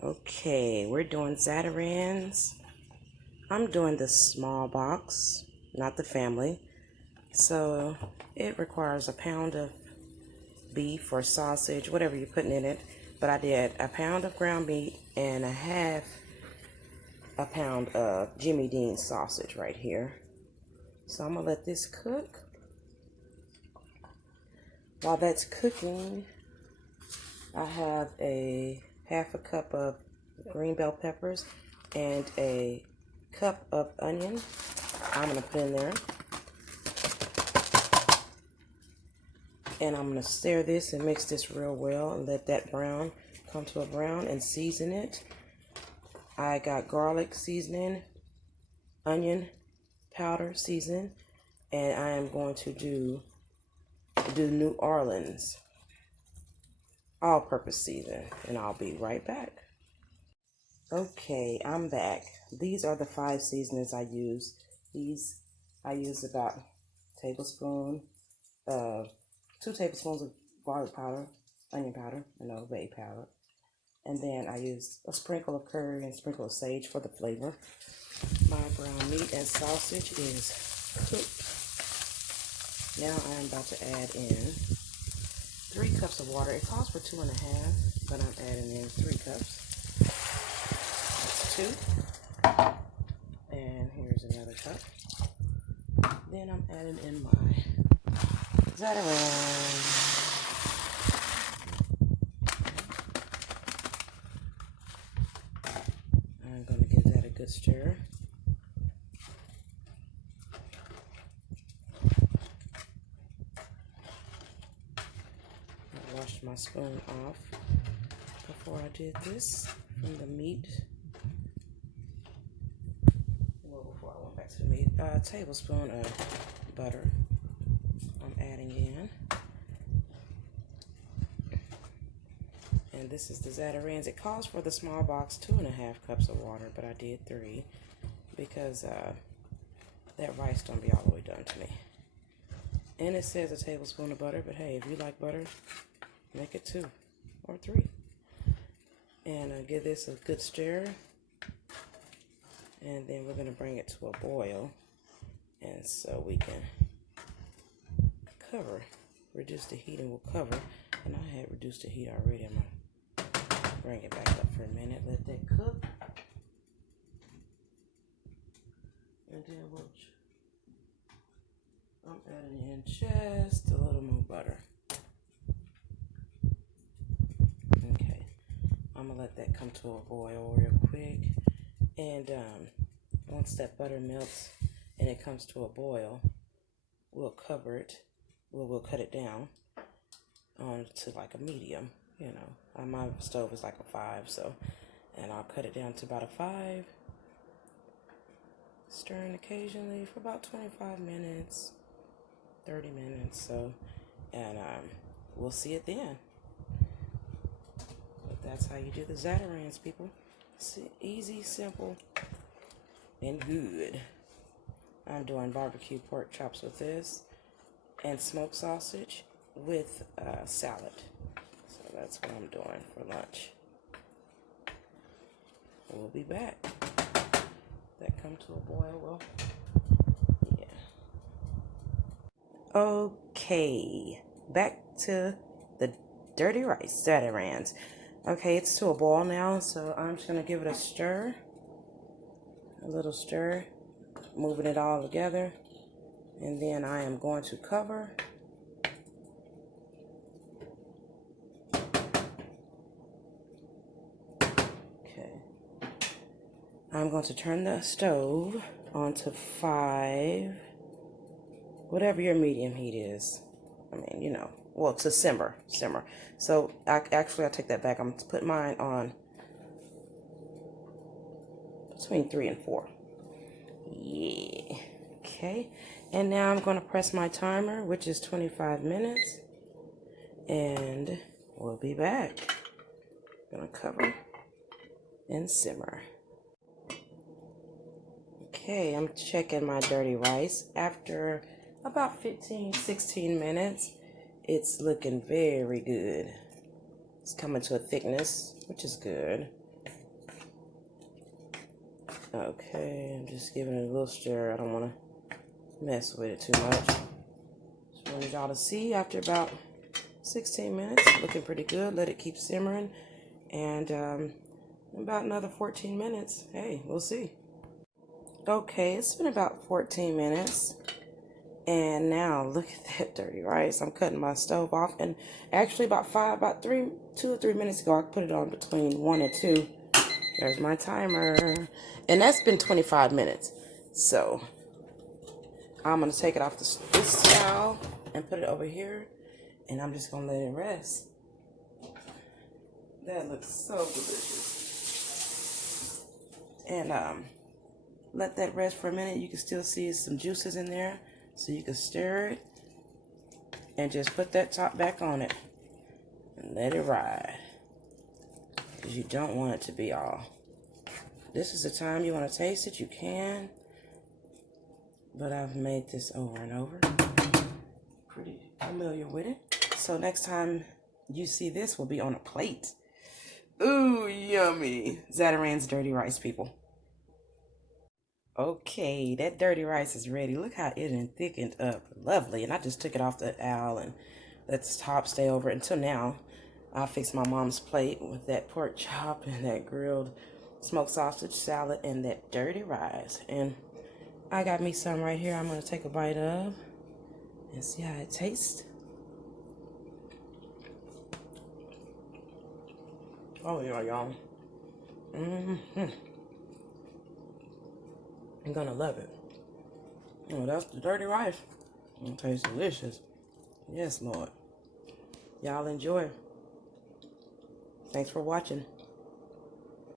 Okay, we're doing Zatarains. I'm doing the small box, not the family. So it requires a pound of beef or sausage, whatever you're putting in it. But I did a pound of ground meat and a half a pound of Jimmy Dean sausage right here. So I'm gonna let this cook. While that's cooking, I have a half a cup of green bell peppers and a cup of onion. I'm gonna put in there. And I'm gonna stir this and mix this real well and let that brown come to a brown and season it. I got garlic seasoning, onion powder seasoning, and I am going to do New Orleans all-purpose seasoning, and I'll be right back. Okay, I'm back. These are the 5 seasonings I use. I use about a tablespoon, 2 tablespoons of garlic powder, onion powder, and Old Bay powder. And then I use a sprinkle of curry and a sprinkle of sage for the flavor. My brown meat and sausage is cooked. Now I'm about to add in 3 cups of water. It calls for 2 1/2, but I'm adding in 3 cups. That's 2. And here's another cup. Then I'm adding in my Zatarain. I'm going to give that a good stir. I washed my spoon off before I did this from the meat. Well, before I went back to the meat, a tablespoon of butter I'm adding in. And this is the Zatarains. It calls for the small box 2 1/2 cups of water, but I did 3 because that rice don't be all the way done to me. And it says a tablespoon of butter, but hey, if you like butter, make it 2 or 3. And give this a good stir. And then we're going to bring it to a boil. And so we can cover, reduce the heat, and we'll cover. And I had reduced the heat already. I'm going to bring it back up for a minute, let that cook. And then I'm adding in just a little more butter. Okay, I'm going to let that come to a boil real quick. And once that butter melts and it comes to a boil, we'll cover it. We'll cut it down to like a medium, you know. My stove is like a 5, so, and I'll cut it down to about a 5. Stirring occasionally for about 25 minutes, 30 minutes, so, and we'll see it then. But that's how you do the Zatarains, people. Easy, simple, and good. I'm doing barbecue pork chops with this and smoked sausage with salad. So that's what I'm doing for lunch. We'll be back. That come to a boil, well, yeah. Okay, back to the dirty rice, Zatarains. Okay, it's to a boil now, so I'm just going to give it a little stir, moving it all together, and then I am going to cover. Okay, I'm going to turn the stove on to 5, whatever your medium heat is. I mean, you know, well, to simmer. So I take that back. I'm going to put mine on between 3 and 4. Yeah. Okay. And now I'm going to press my timer, which is 25 minutes. And we'll be back. Going to cover and simmer. Okay, I'm checking my dirty rice. After about 15, 16 minutes, it's looking very good. It's coming to a thickness, which is good. Okay, I'm just giving it a little stir. I don't want to mess with it too much. Just wanted y'all to see after about 16 minutes, looking pretty good. Let it keep simmering, and about another 14 minutes. Hey, we'll see. Okay, it's been about 14 minutes, and now look at that dirty rice. I'm cutting my stove off, and actually about 2 or 3 minutes ago, I put it on between 1 and 2. There's my timer, and that's been 25 minutes. So I'm gonna take it off this stove and put it over here, and I'm just gonna let it rest. That looks so delicious. And let that rest for a minute. You can still see some juices in there, so you can stir it and just put that top back on it and let it ride, because you don't want it to be all. This is the time you want to taste it, you can, but I've made this over and over. Pretty familiar with it. So next time you see this will be on a plate. Ooh, yummy. Zatarain's dirty rice, people. Okay, that dirty rice is ready. Look how it is thickened up. Lovely. And I just took it off the owl and let the top stay over until now. I fixed my mom's plate with that pork chop and that grilled smoked sausage salad and that dirty rice. And I got me some right here I'm going to take a bite of and see how it tastes. Oh, yeah, y'all. I'm gonna love it. Oh, that's the dirty rice. It tastes delicious. Yes, Lord. Y'all enjoy. Thanks for watching.